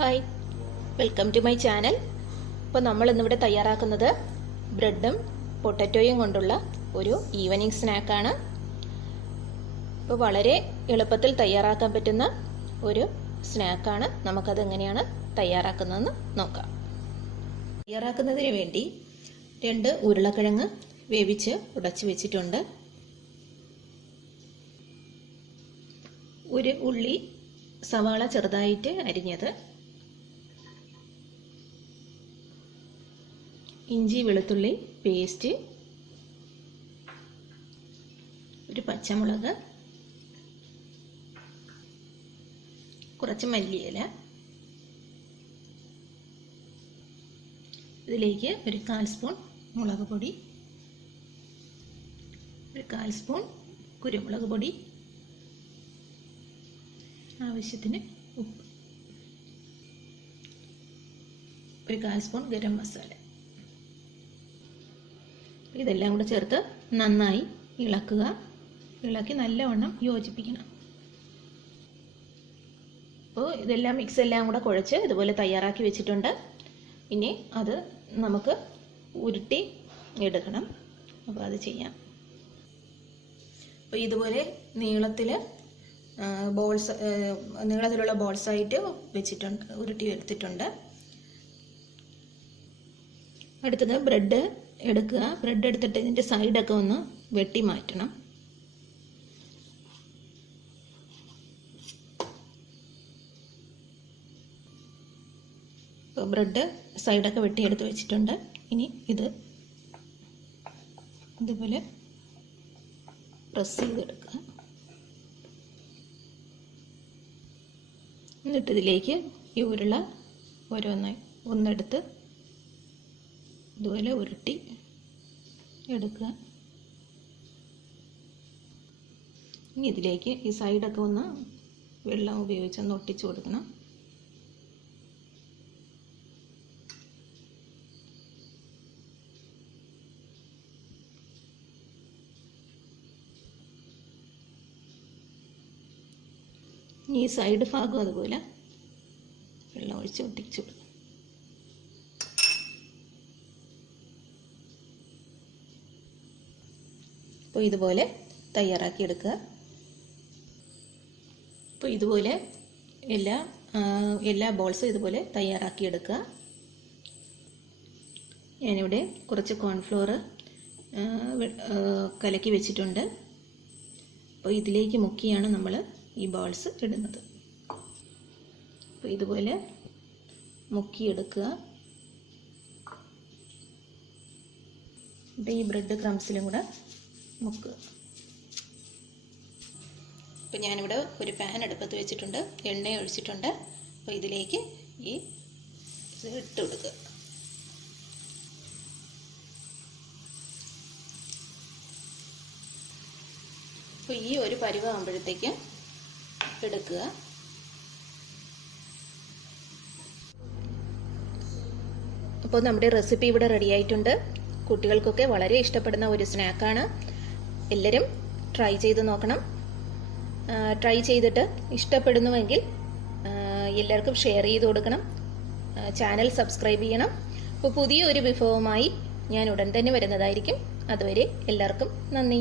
Hi, welcome to my channel. ഇപ്പോൾ നമ്മൾ ഇന്നിവിടെ തയ്യാറാക്കുന്നത് ബ്രെഡും പൊട്ടറ്റോയും കൊണ്ടുള്ള ഒരു ഈവനിങ് സ്നാക്കാണ്. ഇപ്പോൾ വളരെ എളുപ്പത്തിൽ തയ്യാറാക്കാൻ പറ്റുന്ന ഒരു സ്നാക്കാണ്. നമുക്കത് എങ്ങനെയാണ് തയ്യാറാക്കുന്നതെന്ന് നോക്കാം. തയ്യാറാക്കുന്നതിന് വേണ്ടി 2 ഉരുളക്കിഴങ്ങ് വേവിച്ച് ഉടച്ച് വെച്ചിട്ടുണ്ട്. 1 ഉള്ളി സവാള ചെറുതായിട്ട് അരിഞ്ഞത്, ഇഞ്ചി വെളുത്തുള്ളി പേസ്റ്റ്, 1 പച്ചമുളക്, കുറച്ച് മല്ലിയില, ഇതിലേക്ക് 1/4 സ്പൂൺ മുളക് പൊടി, 1/4 സ്പൂൺ കുരുമുളക് പൊടി, ആവശ്യത്തിന് ഉപ്പ്, 1/4 സ്പൂൺ ഗരം മസാല. ഇതെല്ലാം കൂടെ ചേർത്ത് നന്നായി ഇളക്കുക. ഇളക്കി നല്ലവണ്ണം യോജിപ്പിക്കണം. അപ്പോൾ ഇതെല്ലാം മിക്സ് എല്ലാം കൂടെ കുഴച്ച് ഇതുപോലെ തയ്യാറാക്കി വെച്ചിട്ടുണ്ട്. ഇനി അത് നമുക്ക് ഉരുട്ടി എടുക്കണം. അപ്പോൾ അത് ചെയ്യാം. അപ്പോൾ ഇതുപോലെ നീളത്തിലുള്ള ബോൾസായിട്ട് വെച്ചിട്ടുണ്ട്, ഉരുട്ടി എടുത്തിട്ടുണ്ട്. അടുത്തത് ബ്രെഡ് എടുക്കുക. ബ്രെഡ് എടുത്തിട്ട് ഇതിൻ്റെ സൈഡൊക്കെ ഒന്ന് വെട്ടി മാറ്റണം. ഇപ്പോൾ ബ്രെഡ് സൈഡൊക്കെ വെട്ടിയെടുത്ത് വെച്ചിട്ടുണ്ട്. ഇനി ഇതുപോലെ പ്രസ് ചെയ്തെടുക്കുക. എന്നിട്ട് ഇതിലേക്ക് ഈ ഉരുള ഒന്നെടുത്ത് ഇതുപോലെ ഉരുട്ടി എടുക്കുക. ഇനി ഇതിലേക്ക് ഈ സൈഡൊക്കെ ഒന്ന് വെള്ളം ഉപയോഗിച്ചൊന്ന് ഒട്ടിച്ചു കൊടുക്കണം. ഈ സൈഡ് ഭാഗം അതുപോലെ വെള്ളം ഒഴിച്ച് ഒട്ടിച്ചു കൊടുക്കണം. അപ്പോൾ ഇതുപോലെ തയ്യാറാക്കിയെടുക്കുക. അപ്പോൾ ഇതുപോലെ എല്ലാ ബോൾസും ഇതുപോലെ തയ്യാറാക്കിയെടുക്കുക. ഞാനിവിടെ കുറച്ച് കോൺഫ്ലോർ കലക്കി വെച്ചിട്ടുണ്ട്. അപ്പോൾ ഇതിലേക്ക് മുക്കിയാണ് നമ്മൾ ഈ ബോൾസ് ഇടുന്നത്. അപ്പോൾ ഇതുപോലെ മുക്കിയെടുക്കുക. ഈ ബ്രെഡ് ക്രംസിലും കൂടെ മുക്കുക. ഇപ്പം ഞാനിവിടെ ഒരു പാൻ അടുപ്പത്ത് വെച്ചിട്ടുണ്ട്, എണ്ണ ഒഴിച്ചിട്ടുണ്ട്. അപ്പോൾ ഇതിലേക്ക് ഈ ഇട്ട് കൊടുക്കുക. അപ്പോൾ ഈ ഒരു പരുവാകുമ്പോഴത്തേക്ക് എടുക്കുക. അപ്പോൾ നമ്മുടെ റെസിപ്പി ഇവിടെ റെഡി ആയിട്ടുണ്ട്. കുട്ടികൾക്കൊക്കെ വളരെ ഇഷ്ടപ്പെടുന്ന ഒരു സ്നാക്കാണ്. എല്ലാവരും ട്രൈ ചെയ്ത് നോക്കണം. ട്രൈ ചെയ്തിട്ട് ഇഷ്ടപ്പെടുന്നുവെങ്കിൽ എല്ലാവർക്കും ഷെയർ ചെയ്ത് കൊടുക്കണം. ചാനൽ സബ്സ്ക്രൈബ് ചെയ്യണം. അപ്പോൾ പുതിയൊരു വിഭവമായി ഞാൻ ഉടൻ തന്നെ വരുന്നതായിരിക്കും. അതുവരെ എല്ലാവർക്കും നന്ദി.